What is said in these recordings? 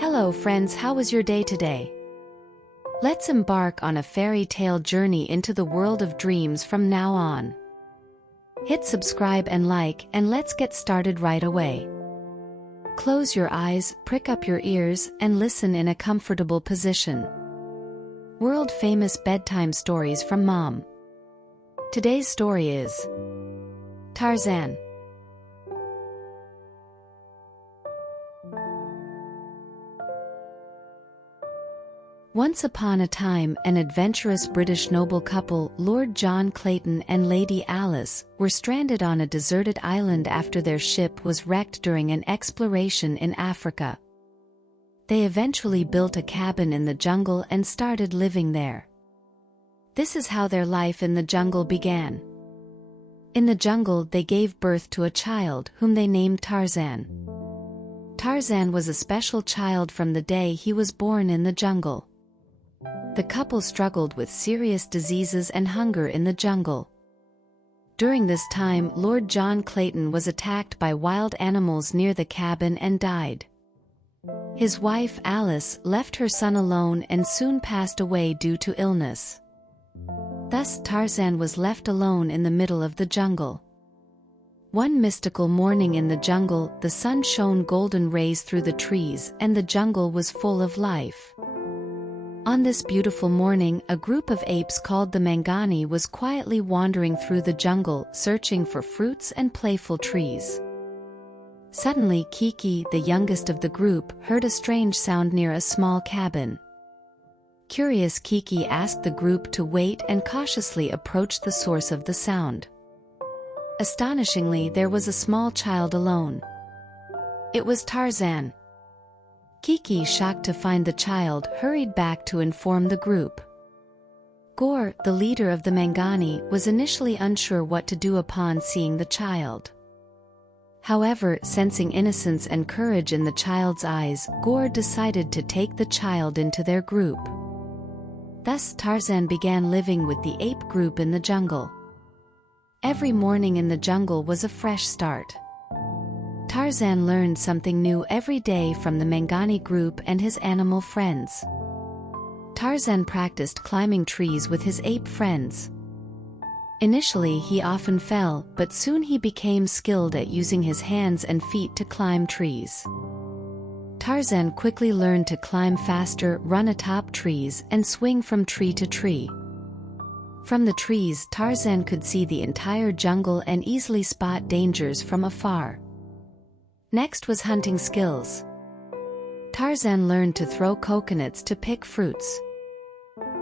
Hello friends, how was your day today? Let's embark on a fairy tale journey into the world of dreams from now on. Hit subscribe and like, and let's get started right away. Close your eyes, prick up your ears, and listen in a comfortable position. World-famous bedtime stories from Mom. Today's story is Tarzan. Once upon a time, an adventurous British noble couple, Lord John Clayton and Lady Alice, were stranded on a deserted island after their ship was wrecked during an exploration in Africa. They eventually built a cabin in the jungle and started living there. This is how their life in the jungle began. In the jungle, they gave birth to a child whom they named Tarzan. Tarzan was a special child from the day he was born in the jungle. The couple struggled with serious diseases and hunger in the jungle. During this time, Lord John Clayton was attacked by wild animals near the cabin and died. His wife Alice left her son alone and soon passed away due to illness. Thus Tarzan was left alone in the middle of the jungle. One mystical morning in the jungle, the sun shone golden rays through the trees and the jungle was full of life. On this beautiful morning, a group of apes called the Mangani was quietly wandering through the jungle, searching for fruits and playful trees. Suddenly Kiki, the youngest of the group, heard a strange sound near a small cabin. Curious, Kiki asked the group to wait and cautiously approached the source of the sound. Astonishingly, there was a small child alone. It was Tarzan. Kiki, shocked to find the child, hurried back to inform the group. Gore, the leader of the Mangani, was initially unsure what to do upon seeing the child. However, sensing innocence and courage in the child's eyes, Gore decided to take the child into their group. Thus Tarzan began living with the ape group in the jungle. Every morning in the jungle was a fresh start. Tarzan learned something new every day from the Mangani group and his animal friends. Tarzan practiced climbing trees with his ape friends. Initially he often fell, but soon he became skilled at using his hands and feet to climb trees. Tarzan quickly learned to climb faster, run atop trees, and swing from tree to tree. From the trees, Tarzan could see the entire jungle and easily spot dangers from afar. Next was hunting skills. Tarzan learned to throw coconuts to pick fruits.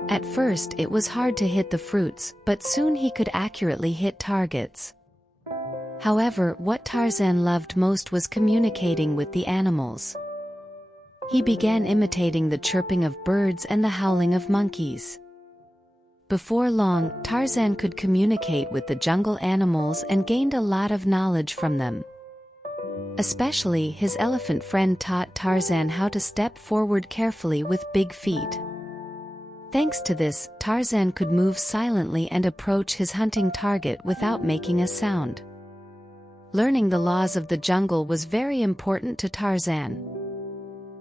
At first it was hard to hit the fruits, but soon he could accurately hit targets. However, what Tarzan loved most was communicating with the animals. He began imitating the chirping of birds and the howling of monkeys. Before long, Tarzan could communicate with the jungle animals and gained a lot of knowledge from them. Especially his elephant friend taught Tarzan how to step forward carefully with big feet. Thanks to this, Tarzan could move silently and approach his hunting target without making a sound. Learning the laws of the jungle was very important to Tarzan.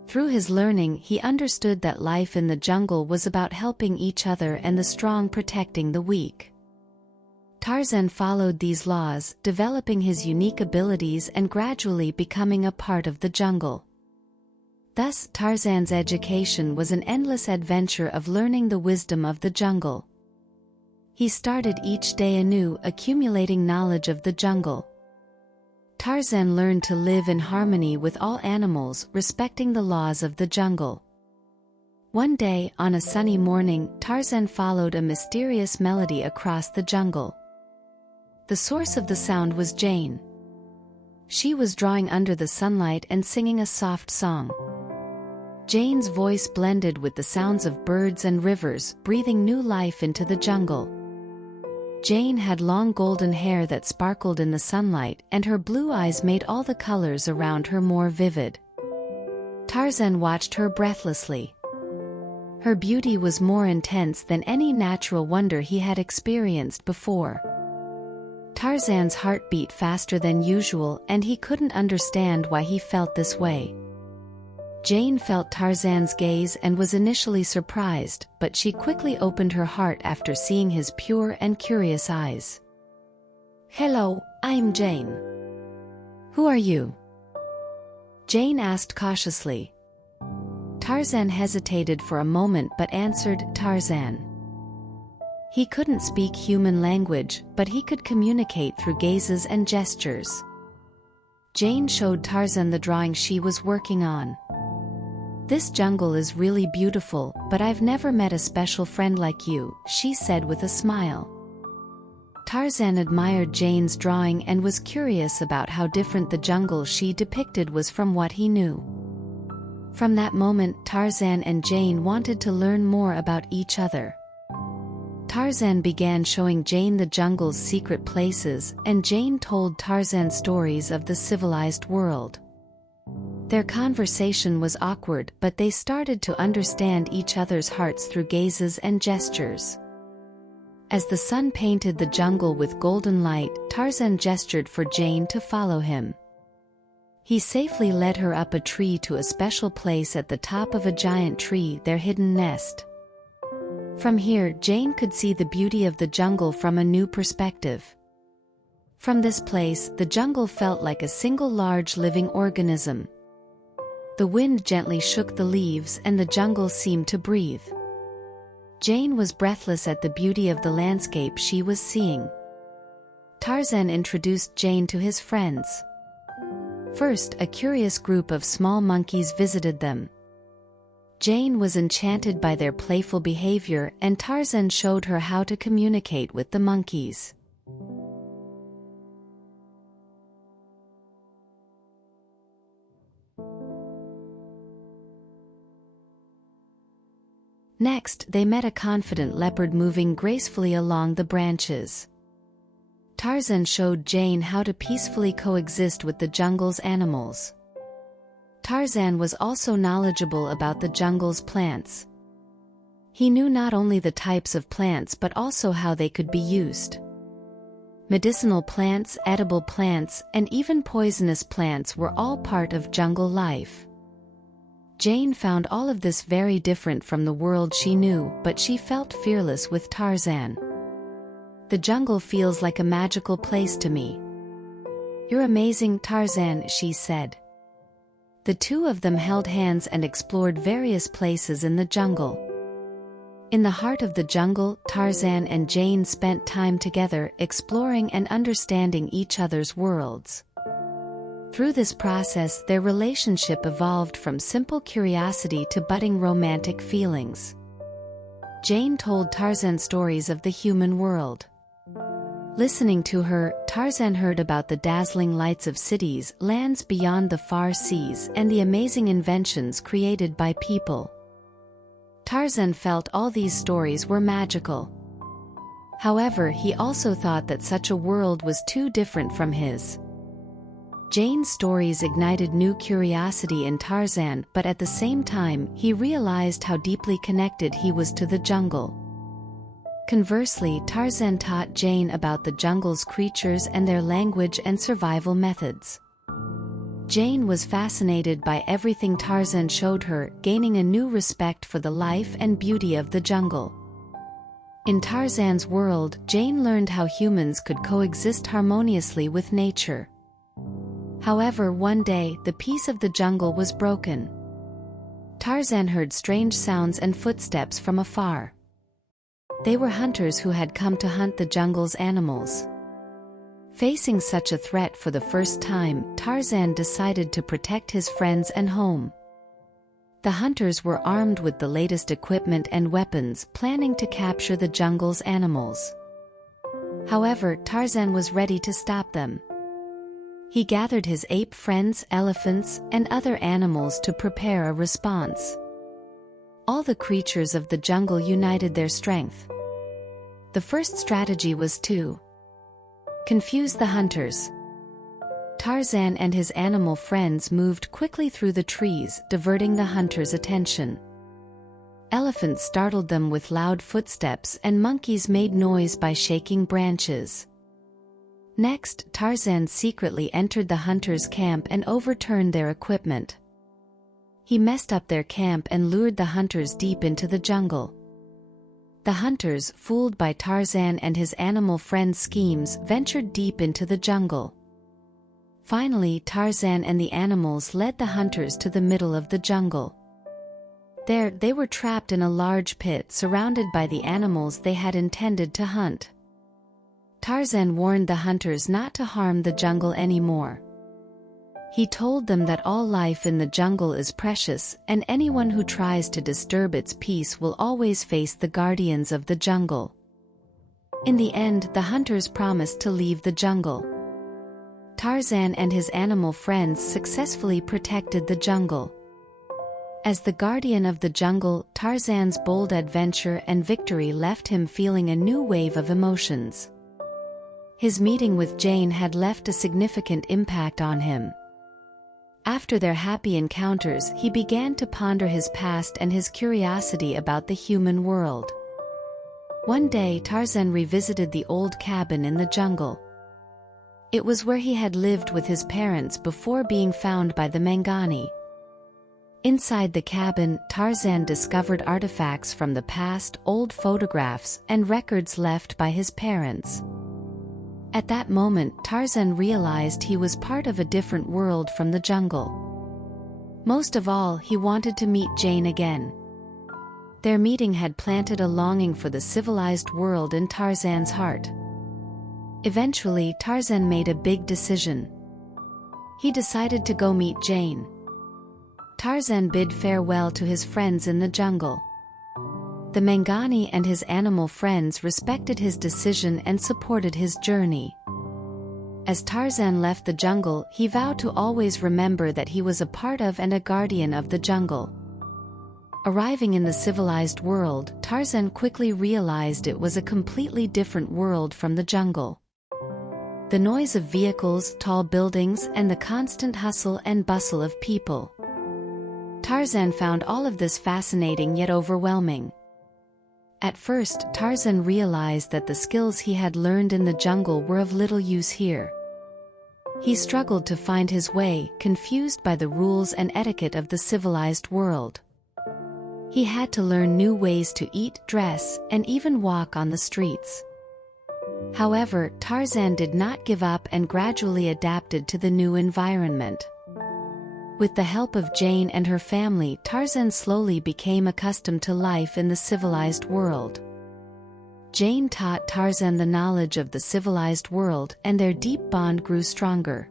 Through his learning, he understood that life in the jungle was about helping each other and the strong protecting the weak. Tarzan followed these laws, developing his unique abilities and gradually becoming a part of the jungle. Thus, Tarzan's education was an endless adventure of learning the wisdom of the jungle. He started each day anew, accumulating knowledge of the jungle. Tarzan learned to live in harmony with all animals, respecting the laws of the jungle. One day, on a sunny morning, Tarzan followed a mysterious melody across the jungle. The source of the sound was Jane. She was drawing under the sunlight and singing a soft song. Jane's voice blended with the sounds of birds and rivers, breathing new life into the jungle. Jane had long golden hair that sparkled in the sunlight, and her blue eyes made all the colors around her more vivid. Tarzan watched her breathlessly. Her beauty was more intense than any natural wonder he had experienced before. Tarzan's heart beat faster than usual and he couldn't understand why he felt this way. Jane felt Tarzan's gaze and was initially surprised, but she quickly opened her heart after seeing his pure and curious eyes. "Hello, I'm Jane." "Who are you?" Jane asked cautiously. Tarzan hesitated for a moment but answered, "Tarzan." He couldn't speak human language, but he could communicate through gazes and gestures. Jane showed Tarzan the drawing she was working on. "This jungle is really beautiful, but I've never met a special friend like you," she said with a smile. Tarzan admired Jane's drawing and was curious about how different the jungle she depicted was from what he knew. From that moment, Tarzan and Jane wanted to learn more about each other. Tarzan began showing Jane the jungle's secret places, and Jane told Tarzan stories of the civilized world. Their conversation was awkward, but they started to understand each other's hearts through gazes and gestures. As the sun painted the jungle with golden light, Tarzan gestured for Jane to follow him. He safely led her up a tree to a special place at the top of a giant tree, their hidden nest. From here, Jane could see the beauty of the jungle from a new perspective. From this place, the jungle felt like a single large living organism. The wind gently shook the leaves and the jungle seemed to breathe. Jane was breathless at the beauty of the landscape she was seeing. Tarzan introduced Jane to his friends. First, a curious group of small monkeys visited them. Jane was enchanted by their playful behavior, and Tarzan showed her how to communicate with the monkeys. Next, they met a confident leopard moving gracefully along the branches. Tarzan showed Jane how to peacefully coexist with the jungle's animals. Tarzan was also knowledgeable about the jungle's plants. He knew not only the types of plants but also how they could be used. Medicinal plants, edible plants, and even poisonous plants were all part of jungle life. Jane found all of this very different from the world she knew, but she felt fearless with Tarzan. "The jungle feels like a magical place to me." "You're amazing, Tarzan," she said. The two of them held hands and explored various places in the jungle. In the heart of the jungle, Tarzan and Jane spent time together, exploring and understanding each other's worlds. Through this process, their relationship evolved from simple curiosity to budding romantic feelings. Jane told Tarzan stories of the human world. Listening to her, Tarzan heard about the dazzling lights of cities, lands beyond the far seas, and the amazing inventions created by people. Tarzan felt all these stories were magical. However, he also thought that such a world was too different from his. Jane's stories ignited new curiosity in Tarzan, but at the same time, he realized how deeply connected he was to the jungle. Conversely, Tarzan taught Jane about the jungle's creatures and their language and survival methods. Jane was fascinated by everything Tarzan showed her, gaining a new respect for the life and beauty of the jungle. In Tarzan's world, Jane learned how humans could coexist harmoniously with nature. However, one day, the peace of the jungle was broken. Tarzan heard strange sounds and footsteps from afar. They were hunters who had come to hunt the jungle's animals. Facing such a threat for the first time, Tarzan decided to protect his friends and home. The hunters were armed with the latest equipment and weapons, planning to capture the jungle's animals. However, Tarzan was ready to stop them. He gathered his ape friends, elephants, and other animals to prepare a response. All the creatures of the jungle united their strength. The first strategy was to confuse the hunters. Tarzan and his animal friends moved quickly through the trees, diverting the hunters' attention. Elephants startled them with loud footsteps, and monkeys made noise by shaking branches. Next, Tarzan secretly entered the hunters' camp and overturned their equipment. He messed up their camp and lured the hunters deep into the jungle. The hunters, fooled by Tarzan and his animal friends' schemes, ventured deep into the jungle. Finally, Tarzan and the animals led the hunters to the middle of the jungle. There, they were trapped in a large pit surrounded by the animals they had intended to hunt. Tarzan warned the hunters not to harm the jungle anymore. He told them that all life in the jungle is precious, and anyone who tries to disturb its peace will always face the guardians of the jungle. In the end, the hunters promised to leave the jungle. Tarzan and his animal friends successfully protected the jungle. As the guardian of the jungle, Tarzan's bold adventure and victory left him feeling a new wave of emotions. His meeting with Jane had left a significant impact on him. After their happy encounters, he began to ponder his past and his curiosity about the human world. One day, Tarzan revisited the old cabin in the jungle. It was where he had lived with his parents before being found by the Mangani. Inside the cabin, Tarzan discovered artifacts from the past, old photographs, and records left by his parents. At that moment, Tarzan realized he was part of a different world from the jungle. Most of all, he wanted to meet Jane again. Their meeting had planted a longing for the civilized world in Tarzan's heart. Eventually, Tarzan made a big decision. He decided to go meet Jane. Tarzan bid farewell to his friends in the jungle. The Mangani and his animal friends respected his decision and supported his journey. As Tarzan left the jungle, he vowed to always remember that he was a part of and a guardian of the jungle. Arriving in the civilized world, Tarzan quickly realized it was a completely different world from the jungle. The noise of vehicles, tall buildings, and the constant hustle and bustle of people. Tarzan found all of this fascinating yet overwhelming. At first, Tarzan realized that the skills he had learned in the jungle were of little use here. He struggled to find his way, confused by the rules and etiquette of the civilized world. He had to learn new ways to eat, dress, and even walk on the streets. However, Tarzan did not give up and gradually adapted to the new environment. With the help of Jane and her family, Tarzan slowly became accustomed to life in the civilized world. Jane taught Tarzan the knowledge of the civilized world, and their deep bond grew stronger.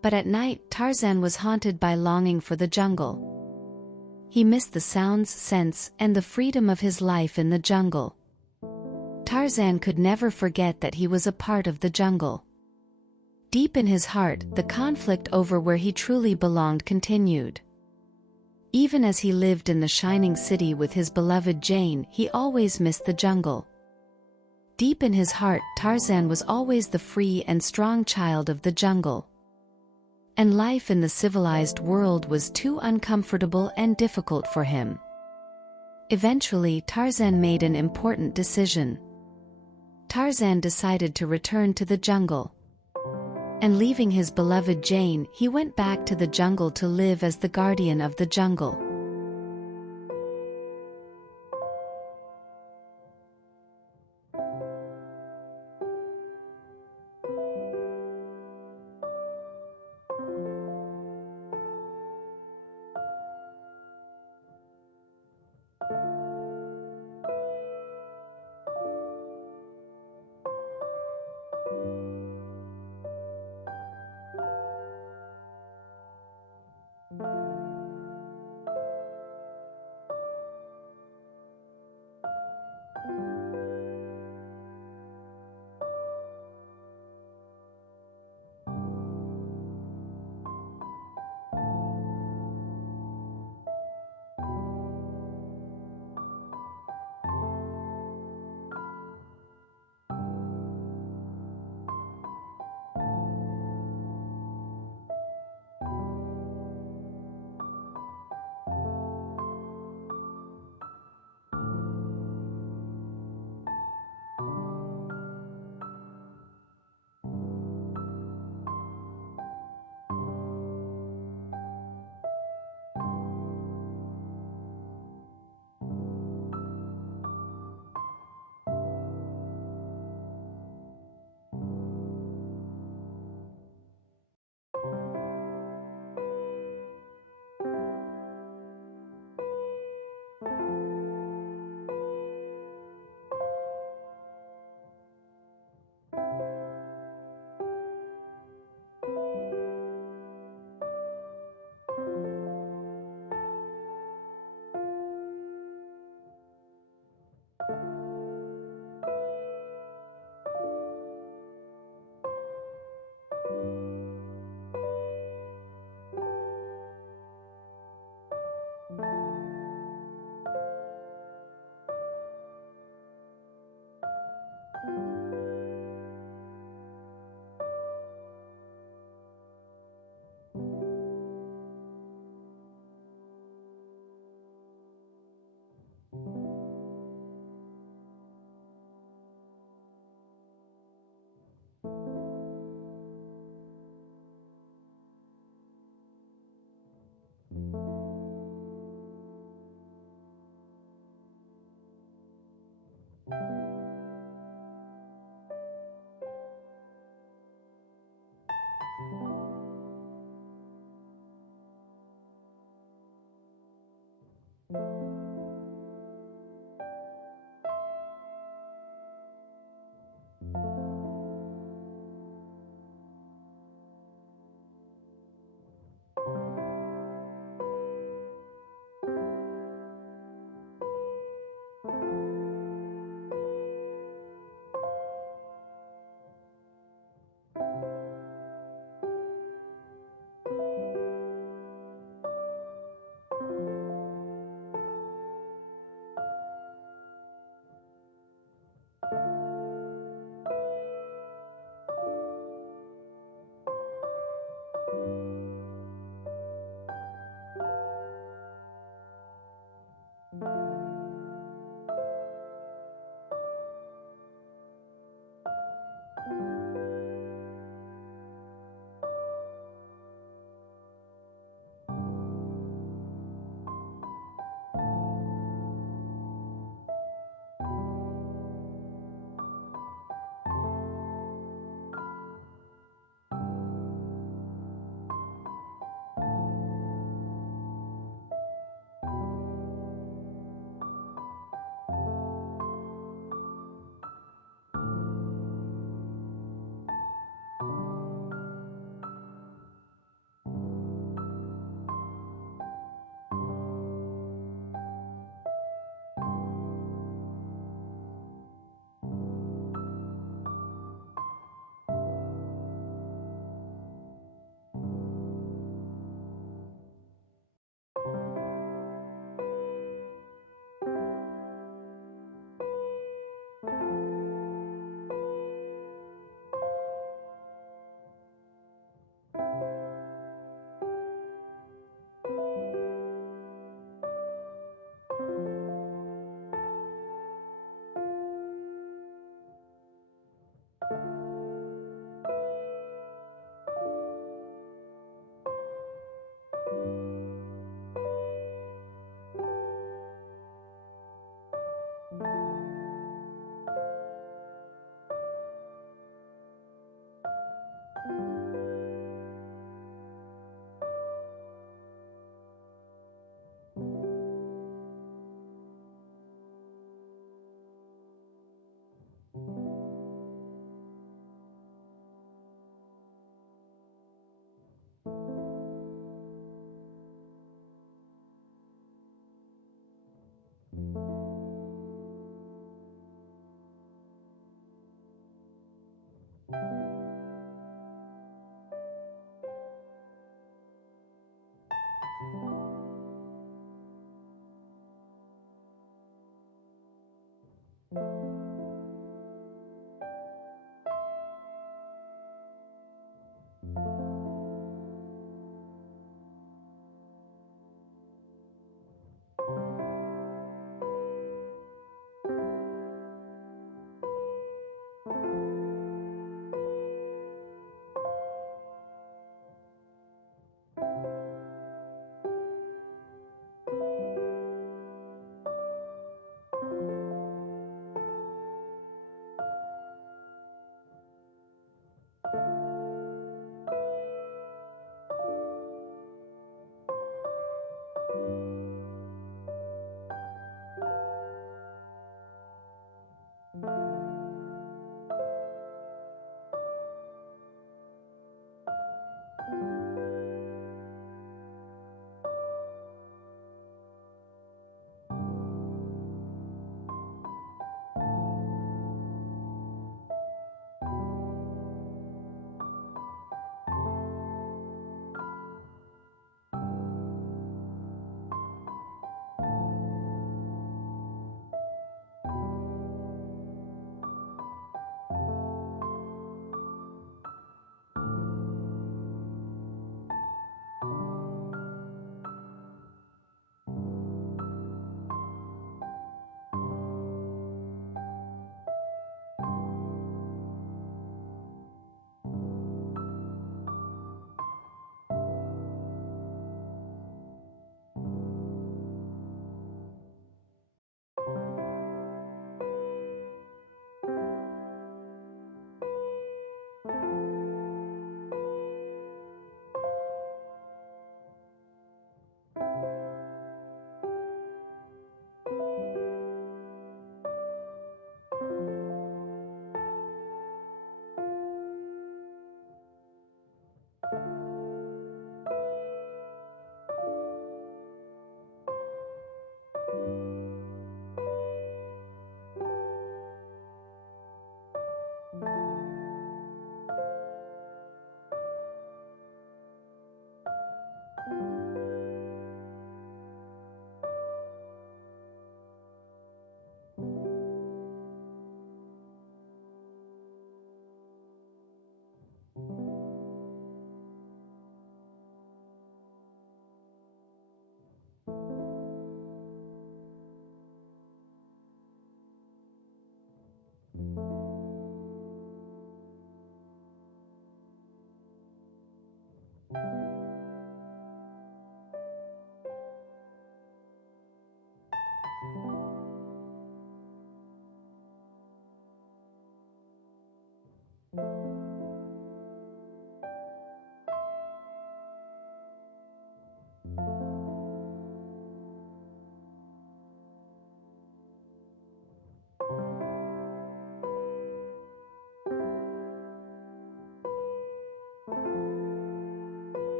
But at night, Tarzan was haunted by longing for the jungle. He missed the sounds, scents, and the freedom of his life in the jungle. Tarzan could never forget that he was a part of the jungle. Deep in his heart, the conflict over where he truly belonged continued. Even as he lived in the shining city with his beloved Jane, he always missed the jungle. Deep in his heart, Tarzan was always the free and strong child of the jungle. And life in the civilized world was too uncomfortable and difficult for him. Eventually, Tarzan made an important decision. Tarzan decided to return to the jungle. And leaving his beloved Jane, he went back to the jungle to live as the guardian of the jungle.